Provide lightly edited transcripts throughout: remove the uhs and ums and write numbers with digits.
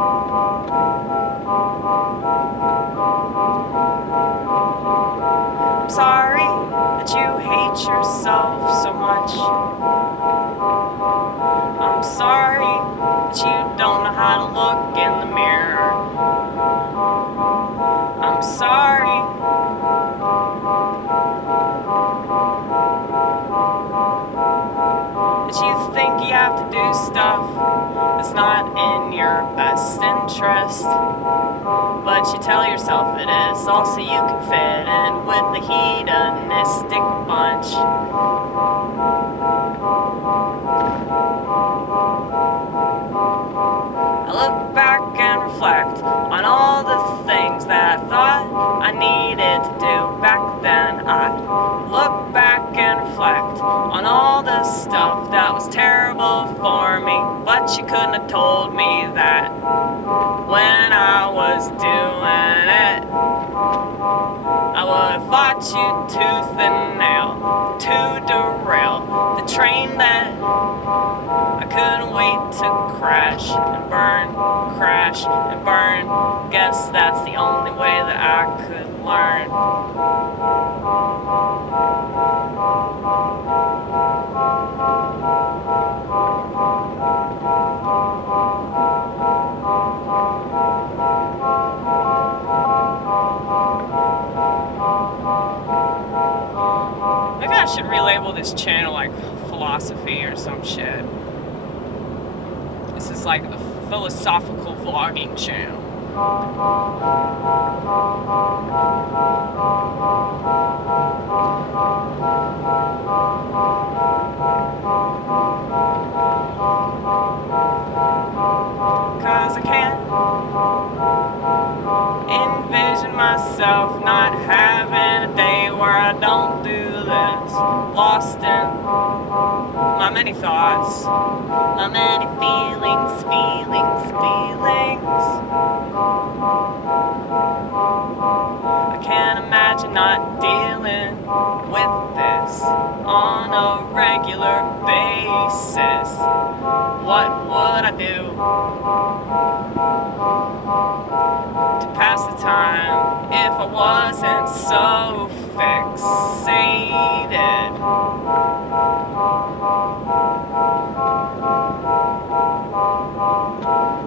I'm sorry that you hate yourself so much. I'm sorry that you don't know how to look in the mirror. I'm sorry. That you think you have to do stuff that's not in your best interest, but you tell yourself it is, all so you can fit in with the hedonistic bunch. I look back and reflect on all the things that I thought I needed to do back then. I look back and reflect on all the stuff that was terrible for me, but you couldn't have told me that when I was doing it. I would have fought you tooth and nail to derail the train that I couldn't wait to crash and burn, crash and burn. Guess that's the only way that I could learn. Maybe I should relabel this channel like philosophy or some shit. This is like the philosophical vlogging channel. Cause I can't envision myself not having a day where I don't do this. Lost in my many thoughts, my many feelings, feelings, feelings. I can't imagine not dealing with this on a regular basis. What would I do to pass the time if I wasn't so fixated?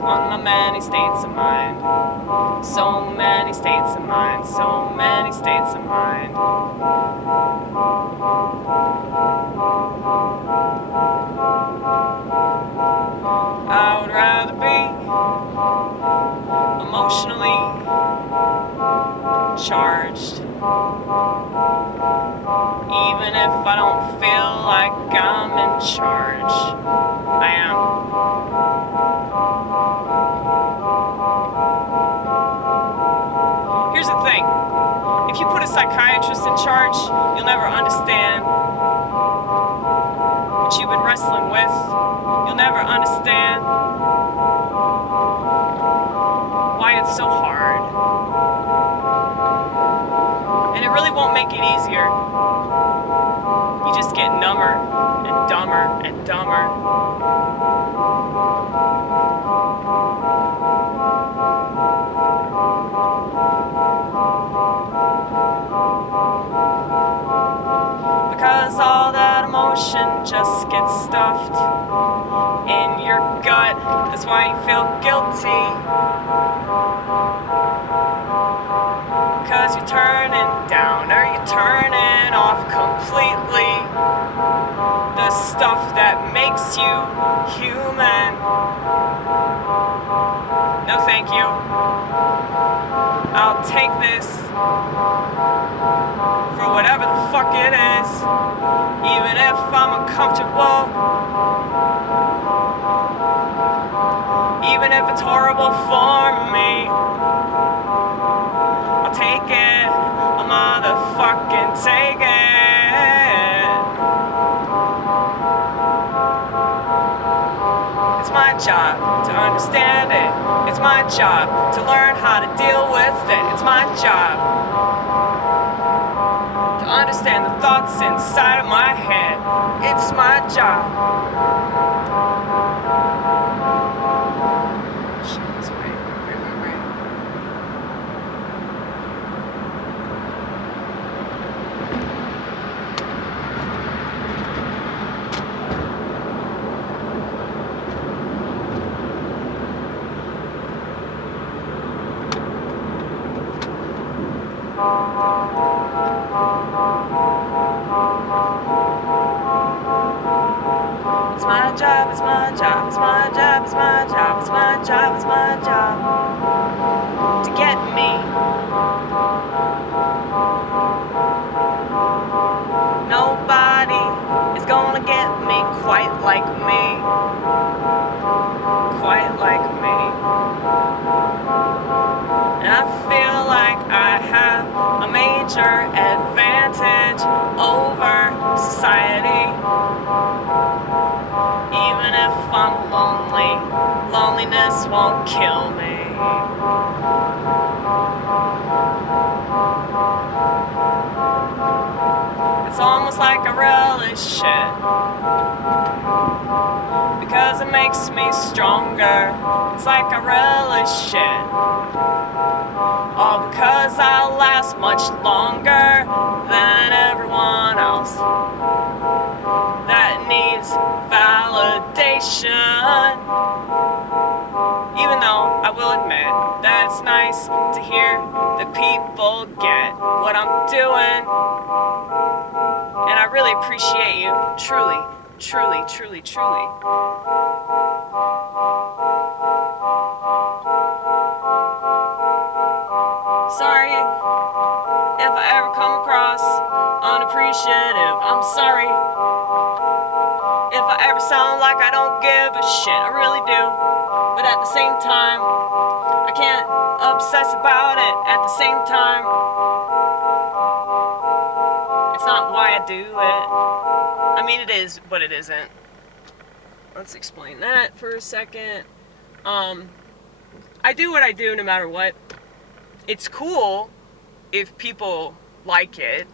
On my many states of mind, so many states of mind, so many states of mind. I would rather be emotionally charged, even if I don't feel like I'm in charge. I am. Here's the thing. If you put a psychiatrist in charge, you'll never understand what you've been wrestling with. You'll never understand why it's so hard. And it really won't make it easier. You just get number and dumber and dumber. Because all that emotion just gets stuffed in your gut. That's why you feel guilty. Because you're turning down or you're turning off completely the stuff that makes you human. No thank you. I'll take this for whatever the fuck it is, even if I'm uncomfortable, even if it's horrible for me. I'll take it, I'll motherfucking take it. It's my job to understand it. It's my job to learn how to deal with it. It's my job to understand the thoughts inside of my head. It's my job. Shit, it's weird. It's my job, it's my job, it's my job, it's my job, it's my job, it's my job to get me. Nobody is gonna get me quite like me. Quite like me. And I feel like I have a major advantage over society. Even if I'm lonely, loneliness won't kill me. It's almost like I relish it, because it makes me stronger. It's like I relish it, all because I last much longer than everyone else that needs validation. Even though I will admit that it's nice to hear that people get what I'm doing, and I really appreciate you, truly, truly, truly, truly. Sorry if I ever come across unappreciative. I'm sorry if I ever sound like I don't give a shit. I really do. But at the same time, I can't obsess about it. At the same time, it's not why I do it. I mean, it is, but it isn't. Let's explain that for a second. I do what I do no matter what. It's cool if people like it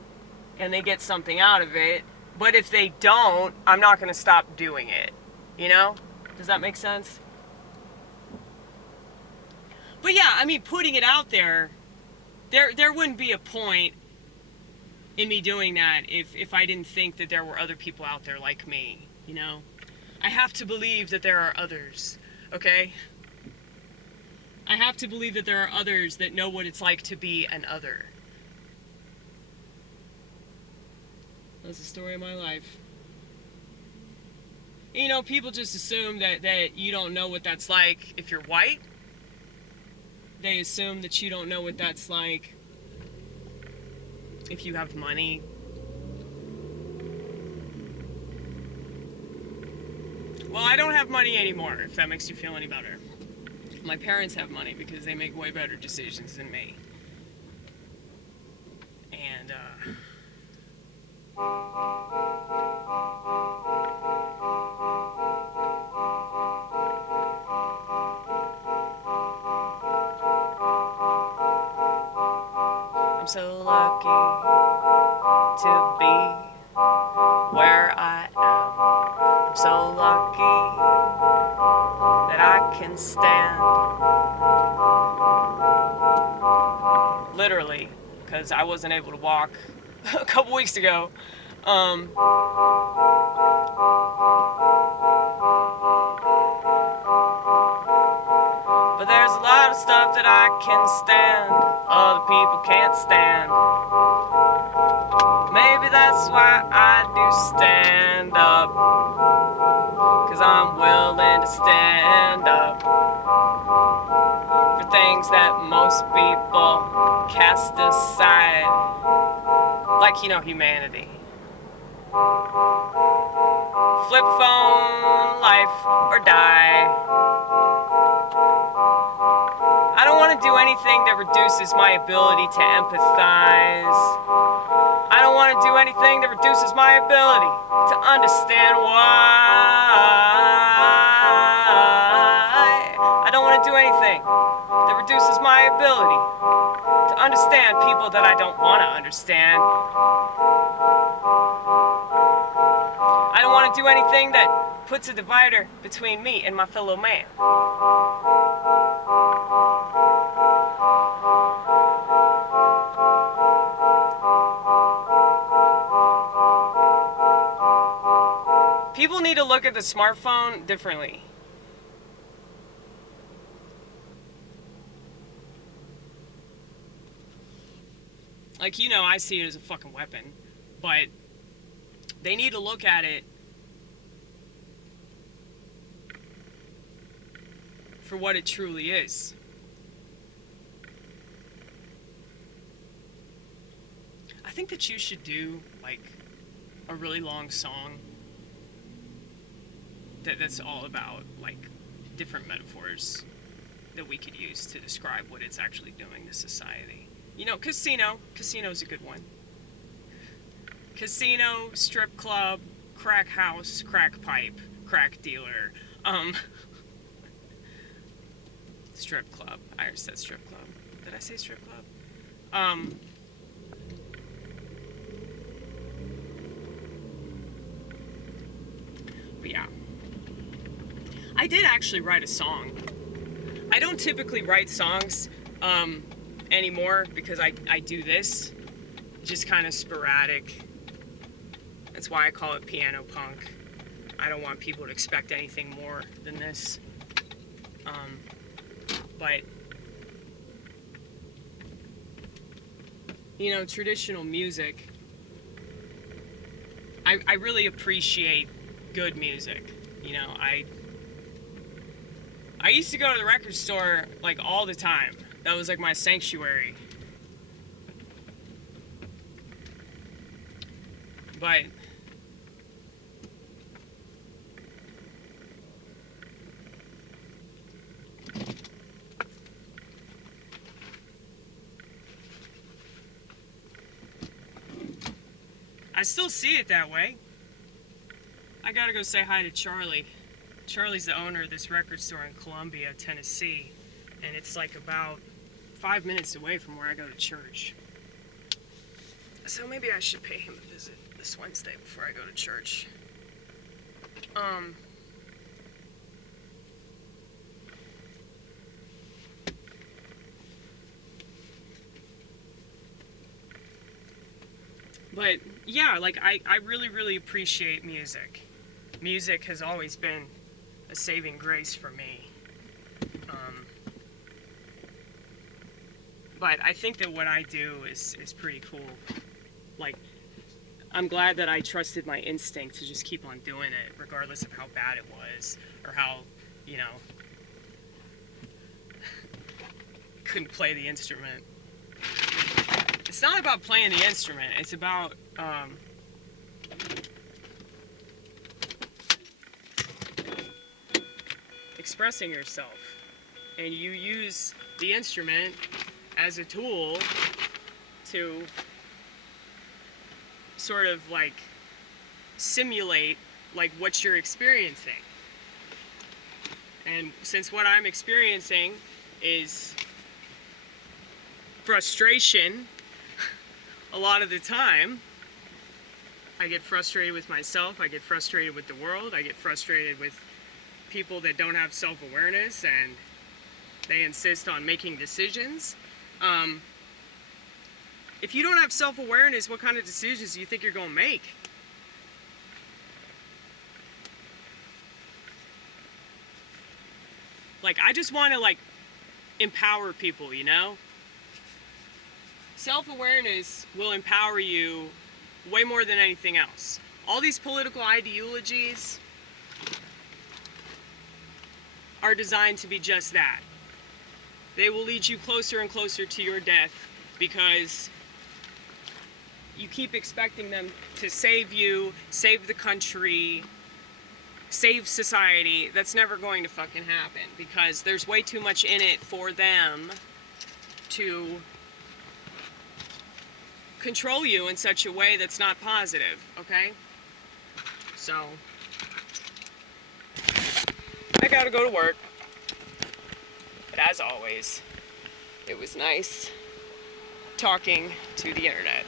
and they get something out of it, but if they don't, I'm not going to stop doing it. You know? Does that make sense? But yeah, I mean, putting it out there wouldn't be a point in me doing that if I didn't think that there were other people out there like me, you know? I have to believe that there are others, okay? I have to believe that there are others that know what it's like to be an other. That's the story of my life. You know, people just assume that you don't know what that's like if you're white. They assume that you don't know what that's like if you have money. Well, I don't have money anymore, if that makes you feel any better. My parents have money because they make way better decisions than me. And, I'm so lucky to be where I am. I'm so lucky that I can stand. Literally, because I wasn't able to walk a couple weeks ago. But there's a lot of stuff that I can stand, other people can't stand. Maybe that's why I do stand up, 'cause I'm willing to stand up for things that most people cast aside, like, you know, humanity. Flip phone, life or die. I don't want to do anything that reduces my ability to empathize. I don't want to do anything that reduces my ability to understand why. I don't want to do anything that reduces my ability to understand people that I don't want to understand. I don't want to do anything that puts a divider between me and my fellow man. People need to look at the smartphone differently. Like, you know, I see it as a fucking weapon, but they need to look at it for what it truly is. I think that you should do, like, a really long song that's all about, like, different metaphors that we could use to describe what it's actually doing to society. You know, casino's a good one. Casino, strip club, crack house, crack pipe, crack dealer, strip club. I already said strip club. Did I say strip club? But yeah. I did actually write a song. I don't typically write songs anymore because I do this. Just kind of sporadic. That's why I call it piano punk. I don't want people to expect anything more than this. But, you know, traditional music, I really appreciate good music. You know, I used to go to the record store, like, all the time. That was, like, my sanctuary. But I still see it that way. I gotta go say hi to Charlie. Charlie's the owner of this record store in Columbia, Tennessee, and it's like about 5 minutes away from where I go to church. So maybe I should pay him a visit this Wednesday before I go to church. But yeah, like I really appreciate music. Music has always been a saving grace for me. But I think that what I do is pretty cool. Like, I'm glad that I trusted my instinct to just keep on doing it, regardless of how bad it was, or how, you know, couldn't play the instrument. It's not about playing the instrument, it's about, expressing yourself. And you use the instrument as a tool to sort of like simulate like what you're experiencing. And since what I'm experiencing is frustration, a lot of the time I get frustrated with myself, I get frustrated with the world, I get frustrated with people that don't have self-awareness and they insist on making decisions. If you don't have self-awareness, what kind of decisions do you think you're going to make? Like, I just want to, like, empower people, you know? Self-awareness will empower you way more than anything else. All these political ideologies are designed to be just that. They will lead you closer and closer to your death because you keep expecting them to save you, save the country, save society. That's never going to fucking happen because there's way too much in it for them to control you in such a way that's not positive, okay? So, I gotta go to work. But as always, it was nice talking to the internet.